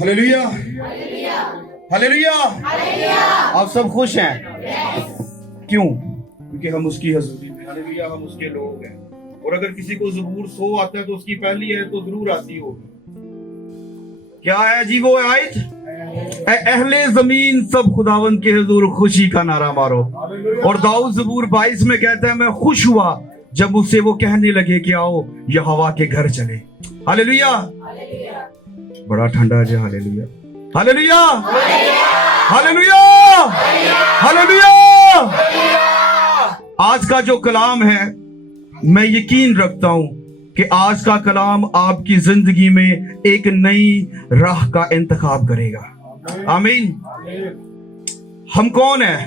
Hallelujah, hallelujah. आप सब खुश हैं? क्यों? क्योंकि हम उसकी हजूरी में, हालेलुया, हम उसके लोग हैं। और अगर किसी को ज़बूर 100 आता है तो उसकी पहली है तो जरूर आती होगी। क्या है जी वो आयत? अहले जमीन सब खुदावंद के हुजूर खुशी का नारा मारो। और दाऊद ज़बूर 22 में कहता है, मैं खुश हुआ जब मुझसे वो कहने लगे कि आओ यहोवा के घर चले। हालेलुया। बड़ा ठंडा है, हालेलुया, हालेलुया, हालेलुया, हालेलुया। आज का जो कलाम है, मैं यकीन रखता हूं कि आज का कलाम आपकी जिंदगी में एक नई राह का इंतखाब करेगा। आमीन। हम कौन है?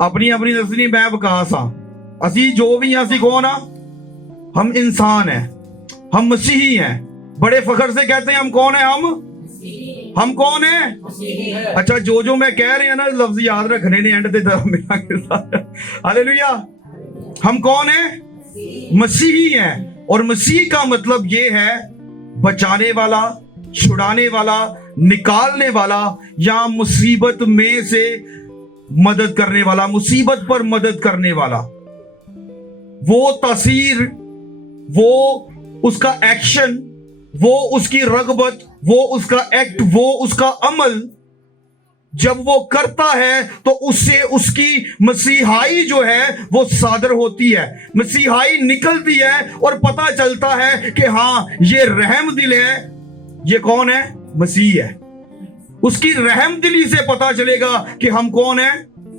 अपनी अपनी दसनी मैं विकास हाँ। असी जो भी हैं, असी कौन आ? हम इंसान हैं, हम मसीही हैं। बड़े फखर से कहते हैं हम कौन है? हम कौन है? अच्छा, जो मैं कह रहे हैं ना, लफ्ज याद रखने ने एंड दे हालेलुया। हम कौन है? मसीही हैं। और मसीह का मतलब ये है बचाने वाला, छुड़ाने वाला, निकालने वाला, या मुसीबत में से मदद करने वाला, मुसीबत पर मदद करने वाला। वो तासीर, वो उसका एक्शन, वो उसकी रगबत, वो उसका एक्ट, वो उसका अमल जब वो करता है तो उससे उसकी मसीहाई जो है वो सादर होती है, मसीहाई निकलती है और पता चलता है कि हाँ ये रहम दिल है। ये कौन है? मसीह है। उसकी रहम दिली से पता चलेगा कि हम कौन है?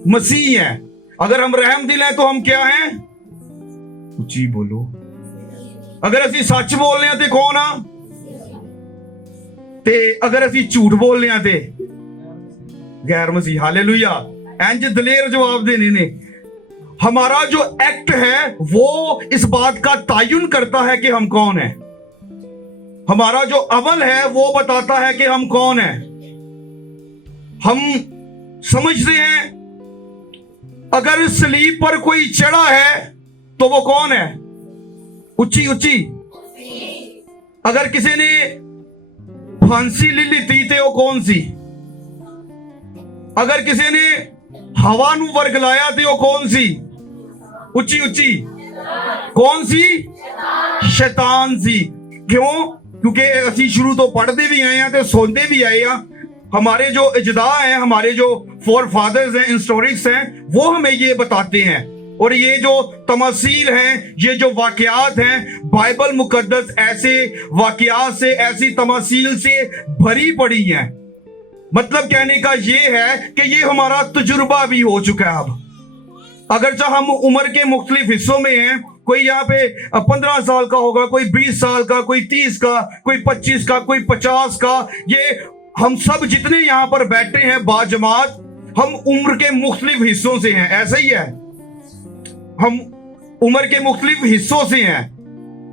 मसीह हैं। अगर हम रहम दिल हैं तो हम क्या हैं? ऊंची बोलो। अगर असी सच बोलने हैं तो कौन आ? ते अगर असी झूठ बोलने हैं तो गैर मसीह। हालेलुया। इंज दलेर जवाब देने ने। हमारा जो एक्ट है वो इस बात का तायुन करता है कि हम कौन है। हमारा जो अमल है वो बताता है कि हम कौन है। हम समझते हैं अगर सलीब पर कोई चढ़ा है तो वो कौन है? ऊंची ऊंची। अगर किसी ने फांसी ले ली थी तो वो कौन सी? अगर किसी ने हवा नू वरगलाया तो वो कौन सी? ऊंची ऊंची। कौन सी? शैतान सी। क्यों? क्योंकि असी शुरू तो पढ़ते भी आए हैं तो सुनते भी आए हैं। हमारे जो इजदा हैं, हमारे जो फोर फादर्स हैं, हिस्टोरिक्स हैं, वो हमें ये बताते हैं। और ये जो तमसील हैं, ये जो वाकयात हैं, बाइबल मुकद्दस ऐसे वाकयात से, ऐसी तमसील से भरी पड़ी हैं। मतलब कहने का ये है कि ये हमारा तजुर्बा भी हो चुका है। अब अगर हम उम्र के मुख्तलिफ हिस्सों में हैं, कोई यहाँ पे 15 साल का होगा, कोई 20 साल का, कोई 30 का, कोई 25 का, कोई 50 का। ये हम सब जितने यहाँ पर बैठे हैं बाजमात, हम उम्र के मुख्तलिफ हिस्सों से हैं। ऐसा ही है, हम उम्र के मुख्तलिफ हिस्सों से हैं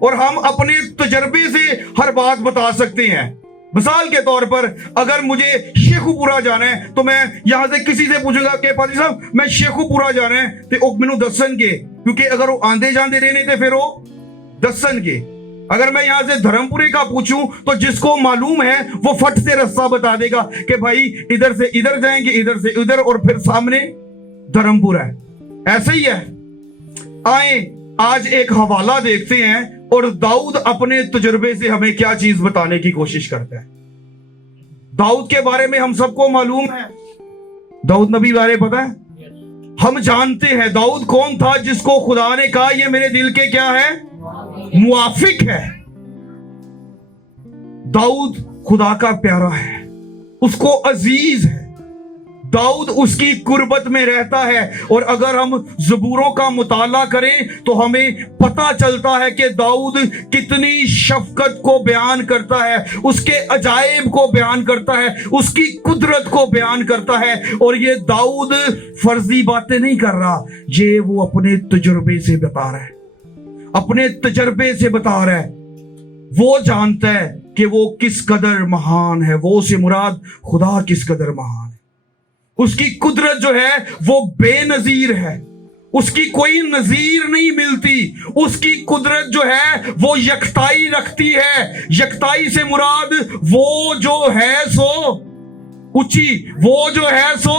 और हम अपने तजर्बे से हर बात बता सकते हैं। मिसाल के तौर पर अगर मुझे शेखुपुरा जाना है तो मैं यहां से किसी से पूछूंगा कि पाजी साहब मैं शेखुपुरा जाना है तो वो मैनू दसणगे, क्योंकि अगर वो आंदे जाते रहने थे फिर वो दसणगे। अगर मैं यहां से धर्मपुरे का पूछूं तो जिसको मालूम है वो फट से रास्ता बता देगा कि भाई इधर से इधर जाएंगे, इधर से उधर, और फिर सामने धर्मपुरा है। ऐसे ही है। आए आज एक हवाला देखते हैं और दाऊद अपने तजुर्बे से हमें क्या चीज बताने की कोशिश करता है। दाऊद के बारे में हम सबको मालूम है, दाऊद नबी बारे पता है, हम जानते हैं दाऊद कौन था जिसको खुदा ने कहा ये मेरे दिल के क्या है? मुआफिक है। दाऊद खुदा का प्यारा है, उसको अजीज है। दाऊद उसकी कुर्बत में रहता है। और अगर हम ज़बूरों का मुताला करें तो हमें पता चलता है कि दाऊद कितनी शफकत को बयान करता है, उसके अजायब को बयान करता है, उसकी कुदरत को बयान करता है। और ये दाऊद फर्जी बातें नहीं कर रहा, ये वो अपने तजुर्बे से बता रहा है, अपने तजर्बे से बता रहा है। वो जानता है कि वो किस कदर महान है, वो से मुराद खुदा किस कदर महान है। उसकी कुदरत जो है वो बेनजीर है, उसकी कोई नजीर नहीं मिलती। उसकी कुदरत जो है वो यकताई रखती है। यकताई से मुराद वो जो है सो ऊंची, वो जो है सो।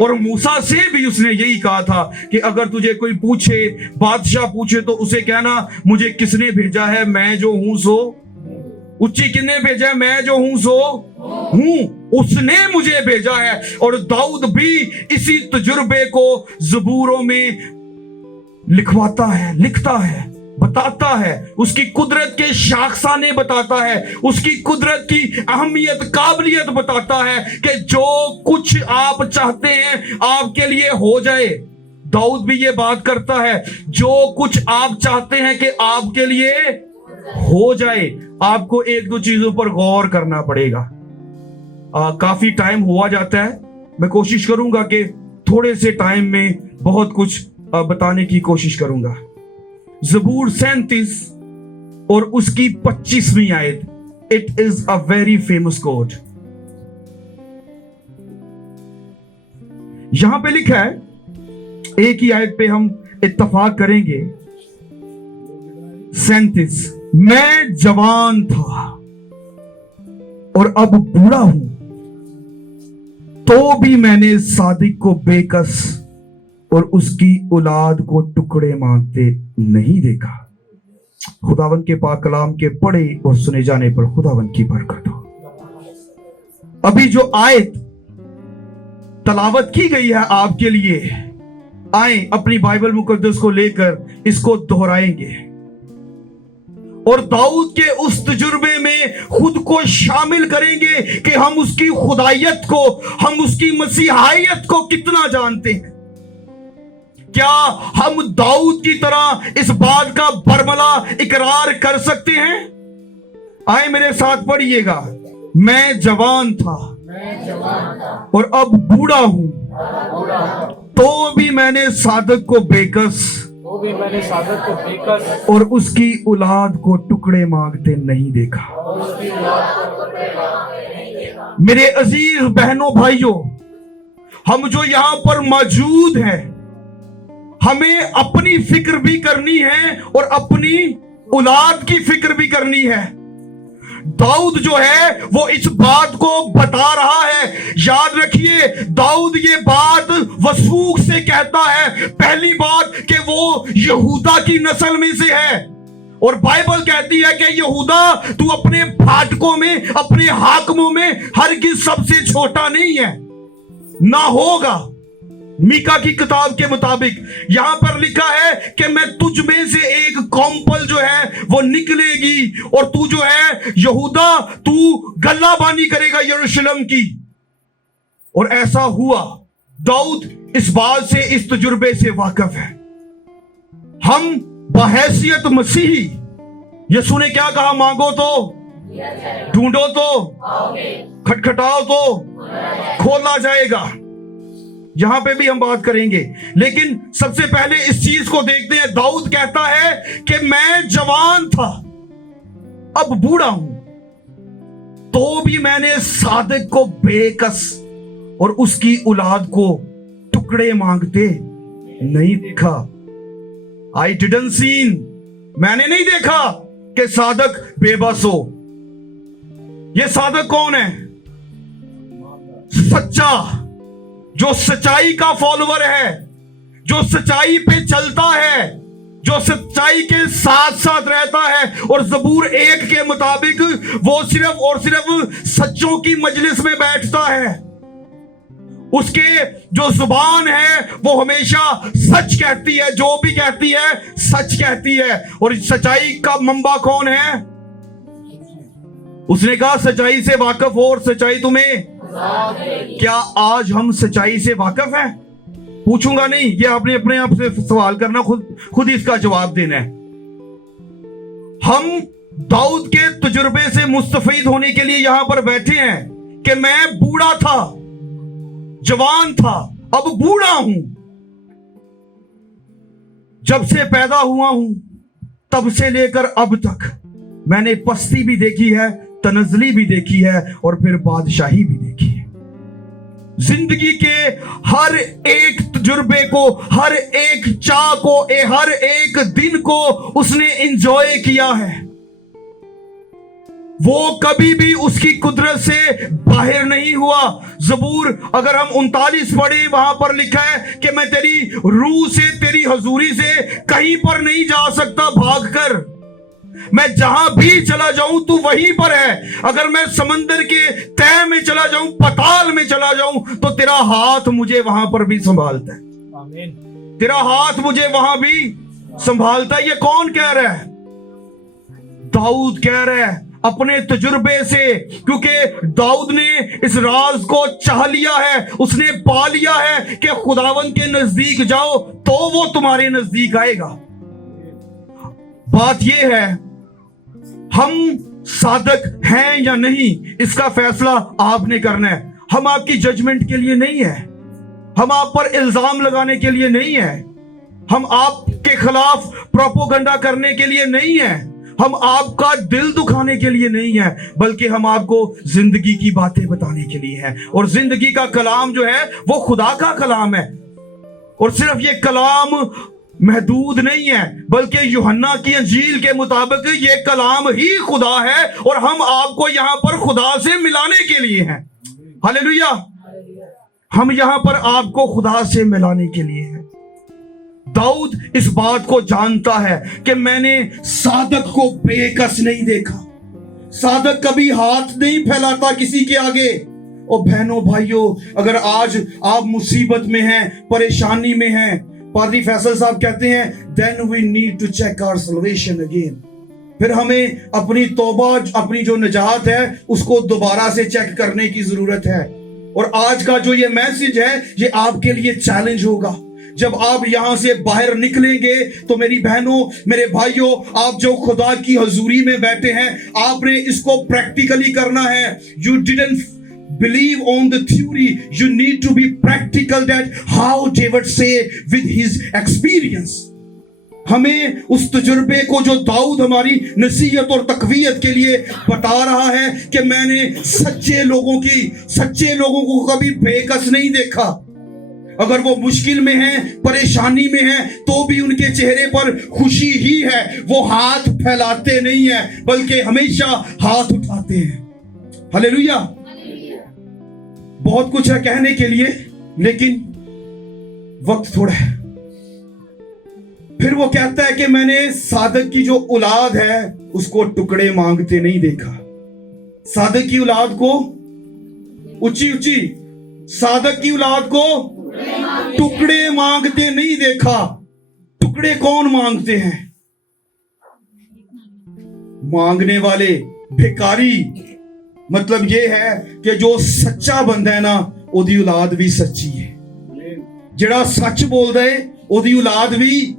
और मूसा से भी उसने यही कहा था कि अगर तुझे कोई पूछे, बादशाह पूछे, तो उसे कहना मुझे किसने भेजा है, मैं जो हूं सो। ऊंची किसने भेजा है, मैं जो हूं सो हूं, उसने मुझे भेजा है। और दाऊद भी इसी तजुर्बे को ज़बूरों में लिखवाता है, लिखता है, बताता है। उसकी कुदरत के शाखसाने बताता है, उसकी कुदरत की अहमियत, काबिलियत बताता है कि जो कुछ आप चाहते हैं आपके लिए हो जाए। दाऊद भी ये बात करता है, जो कुछ आप चाहते हैं कि आपके लिए हो जाए, आपको एक दो चीजों पर गौर करना पड़ेगा। काफी टाइम हुआ जाता है, मैं कोशिश करूंगा कि थोड़े से टाइम में बहुत कुछ बताने की कोशिश करूंगा। ज़बूर 37 और उसकी 25वीं आयत, it is a very famous quote. यहां पे लिखा है, एक ही आयत पे हम इत्तफाक करेंगे। 37, मैं जवान था और अब बूढ़ा हूं, तो भी मैंने सादिक को बेकस और उसकी औलाद को टुकड़े मांगते नहीं देखा। खुदावन के पाक कलाम के पढ़े और सुने जाने पर खुदावन की बरकत हो। अभी जो आयत तलावत की गई है आपके लिए, आए अपनी बाइबल मुकद्दस को लेकर इसको दोहराएंगे और दाऊद के उस तजुर्बे में खुद को शामिल करेंगे कि हम उसकी खुदायत को, हम उसकी मसीहायत को कितना जानते हैं। क्या हम दाऊद की तरह इस बात का बरमला इकरार कर सकते हैं? आए मेरे साथ पढ़िएगा, मैं जवान था और अब बूढ़ा हूं, तो भी मैंने सादक को बेकस और उसकी औलाद को टुकड़े मांगते नहीं देखा। मेरे अजीज बहनों भाइयों, हम जो यहां पर मौजूद हैं, हमें अपनी फिक्र भी करनी है और अपनी औलाद की फिक्र भी करनी है। दाऊद जो है वो इस बात को बता रहा है। याद रखिए, दाऊद ये बात वसूख से कहता है। पहली बात कि वो यहूदा की नस्ल में से है और बाइबल कहती है कि यहूदा, तू अपने फाटकों में, अपने हाकिमों में हरगिज़ सबसे छोटा नहीं है, ना होगा। मीका की किताब के मुताबिक यहां पर लिखा है कि मैं तुझ में से एक कौंपल जो है वो निकलेगी और तू जो है यहूदा, तू गल्लाबानी करेगा यरूशलेम की। और ऐसा हुआ। दाऊद इस बात से, इस तजुर्बे से वाकिफ है। हम बहैसियत मसीही, यीशु ने क्या कहा, मांगो तो, ढूंढो तो, खटखटाओ तो खोला जाएगा। यहां पे भी हम बात करेंगे, लेकिन सबसे पहले इस चीज को देखते हैं। दाऊद कहता है कि मैं जवान था, अब बूढ़ा हूं, तो भी मैंने सादिक को बेकस और उसकी औलाद को टुकड़े मांगते नहीं देखा। आई डिडंट सीन, मैंने नहीं देखा कि सादिक बेबस हो। ये सादिक कौन है? सच्चा, जो सच्चाई का फॉलोवर है, जो सच्चाई पे चलता है, जो सच्चाई के साथ साथ रहता है। और ज़बूर 1 के मुताबिक वो सिर्फ और सिर्फ सच्चों की मजलिस में बैठता है। उसके जो जुबान है वो हमेशा सच कहती है, जो भी कहती है सच कहती है। और सच्चाई का मंबा कौन है? उसने कहा सच्चाई से वाकिफ हो और सच्चाई तुम्हें। क्या आज हम सच्चाई से वाकिफ हैं? पूछूंगा नहीं, ये आपने अपने आप से सवाल करना, खुद ही इसका जवाब देना है। हम दाऊद के तजुर्बे से मुस्तफीद होने के लिए यहां पर बैठे हैं कि मैं बूढ़ा था, जवान था, अब बूढ़ा हूं। जब से पैदा हुआ हूं तब से लेकर अब तक मैंने पस्ती भी देखी है, तनज़ली भी देखी है और फिर बादशाही भी देखी है। जिंदगी के हर एक तजुर्बे को, हर एक चाह को, हर एक दिन को उसने एंजॉय किया है। वो कभी भी उसकी कुदरत से बाहर नहीं हुआ। ज़बूर अगर हम 39 पढ़े, वहां पर लिखा है कि मैं तेरी रूह से, तेरी हजूरी से कहीं पर नहीं जा सकता भागकर। मैं जहां भी चला जाऊं तू वहीं पर है। अगर मैं समंदर के तह में चला जाऊं, पताल में चला जाऊं, तो तेरा हाथ मुझे वहां पर भी संभालता है। आमीन। तेरा हाथ मुझे वहां भी संभालता है। ये कौन कह रहा है? दाऊद कह रहा है अपने तजुर्बे से, क्योंकि दाऊद ने इस राज को चाह लिया है, उसने पा लिया है कि खुदावंद के नजदीक जाओ तो वो तुम्हारे नजदीक आएगा। बात यह है, हम सादक हैं या नहीं, इसका फैसला आपने करना है। हम आपकी जजमेंट के लिए नहीं है, हम आप पर इल्जाम लगाने के लिए नहीं है, हम आपके खिलाफ प्रोपोगंडा करने के लिए नहीं है, हम आपका दिल दुखाने के लिए नहीं है, बल्कि हम आपको जिंदगी की बातें बताने के लिए है। और जिंदगी का कलाम जो है वो खुदा का कलाम है। और सिर्फ ये कलाम महदूद नहीं है, बल्कि यूहन्ना की अंजील के मुताबिक ये कलाम ही खुदा है, और हम आपको यहां पर खुदा से मिलाने के लिए हैं। हालेलुया। हम यहां पर आपको खुदा से मिलाने के लिए हैं। दाऊद इस बात को जानता है कि मैंने सादक को बेकस नहीं देखा। सादक कभी हाथ नहीं फैलाता किसी के आगे। और बहनों भाइयों, अगर आज आप मुसीबत में हैं, परेशानी में हैं, पादरी फैसल साहब कहते हैं then we need to check our salvation again। फिर हमें अपनी तौबा, अपनी जो निजात है उसको दोबारा से चेक करने की जरूरत है। और आज का जो ये मैसेज है ये आपके लिए चैलेंज होगा। जब आप यहां से बाहर निकलेंगे तो मेरी बहनों, मेरे भाइयों, आप जो खुदा की हजूरी में बैठे हैं, आपने इसको प्रैक्टिकली करना है। You didn't believe on the theory, you need to be practical, that how David say with his experience। हमें उस तजुर्बे को जो दाऊद हमारी नसीहत और तकवीयत के लिए बता रहा है कि मैंने सच्चे लोगों को कभी बेकस नहीं देखा। अगर वो मुश्किल में हैं, परेशानी में हैं, तो भी उनके चेहरे पर खुशी ही है। वो हाथ फैलाते नहीं है, बल्कि हमेशा हाथ उठाते हैं। हालेलुया। बहुत कुछ है कहने के लिए, लेकिन वक्त थोड़ा है। फिर वो कहता है कि मैंने सादक की जो औलाद है उसको टुकड़े मांगते नहीं देखा। सादक की औलाद को ऊंची सादक की औलाद को टुकड़े मांगते नहीं देखा। टुकड़े कौन मांगते हैं? मांगने वाले भिखारी। मतलब ये है कि जो सच्चा बंदा है ना, ओदी औलाद भी सच्ची है। जिहड़ा सच बोलदा है ओदी औलाद भी।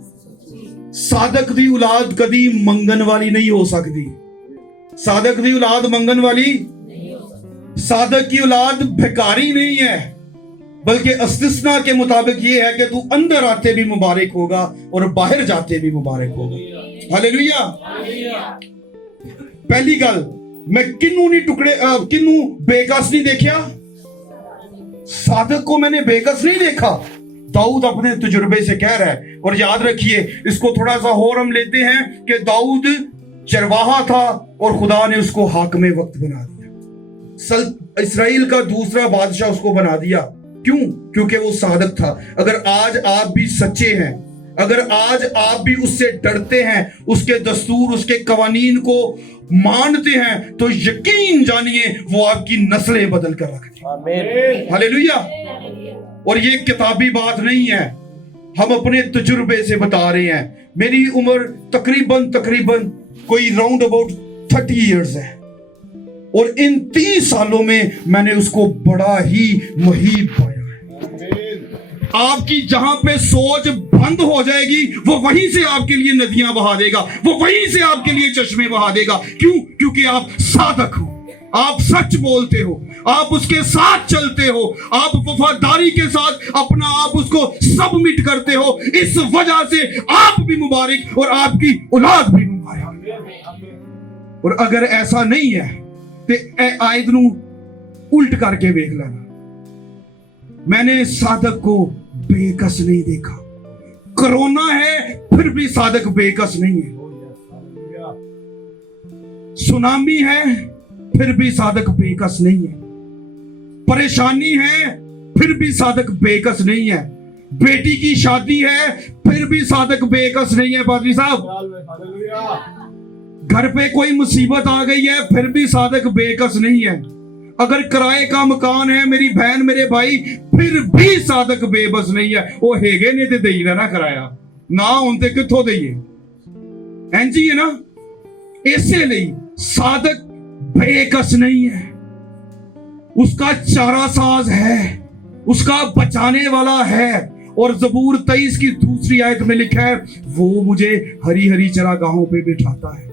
सादक दी औलाद कदी मंगन वाली नहीं हो सकती। सादक दी औलाद मंगन वाली, सादक की औलाद भिखारी नहीं है, बल्कि इस्तिस्ना के मुताबिक ये है कि तू अंदर आते भी मुबारक होगा और बाहर जाते भी मुबारक होगा। हालेलुया। पहली गल, मैं किन्नू नहीं किन्नू बेकस नहीं देखा। सादक को मैंने बेकस नहीं देखा। दाऊद अपने तजुर्बे से कह रहा है। और याद रखिए, इसको थोड़ा सा और हम लेते हैं कि दाऊद चरवाहा था और खुदा ने उसको हाकिम वक्त बना दिया। इस्राएल का दूसरा बादशाह उसको बना दिया। क्यों? क्योंकि वो सादक था। अगर आज आप भी सच्चे हैं, अगर आज आप भी उससे डरते हैं, उसके दस्तूर, उसके कवानीन को मानते हैं, तो यकीन जानिए वो आपकी नस्लें बदल कर रख देंगे। हालेलुया। और ये किताबी बात नहीं है, हम अपने तजुर्बे से बता रहे हैं। मेरी उम्र तकरीबन कोई राउंड अबाउट 30 इयर्स है, और इन 30 सालों में मैंने उसको बड़ा ही मुहीब पाया है। आपकी जहां पे सोच बंद हो जाएगी, वो वहीं से आपके लिए नदियां बहा देगा, वो वहीं से आपके लिए चश्मे बहा देगा। क्यों? क्योंकि आप सादक हो, आप सच बोलते हो, आप उसके साथ चलते हो, आप वफादारी के साथ अपना आप उसको सबमिट करते हो। इस वजह से आप भी मुबारक और आपकी औलाद भी मुबारक। और अगर ऐसा नहीं है ते आयत नू उल्ट करके वेख लेना। मैंने साधक को बेकस नहीं देखा। कोरोना है फिर भी साधक बेकस नहीं है, सुनामी है फिर भी साधक बेकस नहीं है, परेशानी है फिर भी साधक बेकस नहीं है, बेटी की शादी है फिर भी साधक बेकस नहीं है। पादरी साहब, घर पे कोई मुसीबत आ गई है फिर भी साधक बेकस नहीं है, अगर किराए का मकान है मेरी बहन मेरे भाई फिर भी साधक बेबस नहीं है। वो हेगे ने ते देई ना किराया ना उनते किथों देइए, इंज ही है ना। इसे ਲਈ साधक बेकस नहीं है, उसका चारा साज है, उसका बचाने वाला है। और ज़बूर 23 की दूसरी आयत में लिखा है, वो मुझे हरी हरी चरागाहों पे बिठाता है,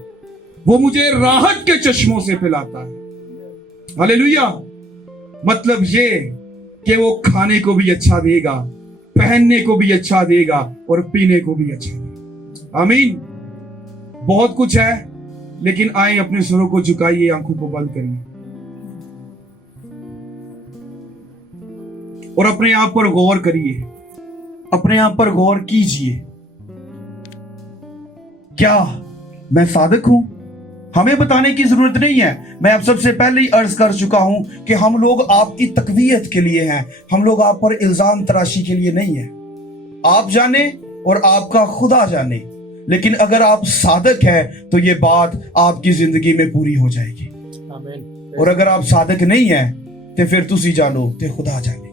वो मुझे राहत के चश्मों से पिलाता है। हालेलुया। मतलब ये कि वो खाने को भी अच्छा देगा, पहनने को भी अच्छा देगा और पीने को भी अच्छा देगा। आमीन। बहुत कुछ है, लेकिन आए अपने सुरों को झुकाइए, आंखों को बंद करिए और अपने आप पर गौर करिए, अपने आप पर गौर कीजिए। क्या मैं साधक हूं? हमें बताने की जरूरत नहीं है। मैं अब सबसे पहले ही अर्ज कर चुका हूं कि हम लोग आपकी तकवीयत के लिए हैं, हम लोग आप पर इल्जाम तराशी के लिए नहीं है। आप जाने और आपका खुदा जाने, लेकिन अगर आप साधक हैं तो ये बात आपकी जिंदगी में पूरी हो जाएगी। और अगर आप साधक नहीं हैं तो फिर तुसी जानो ते खुदा जाने।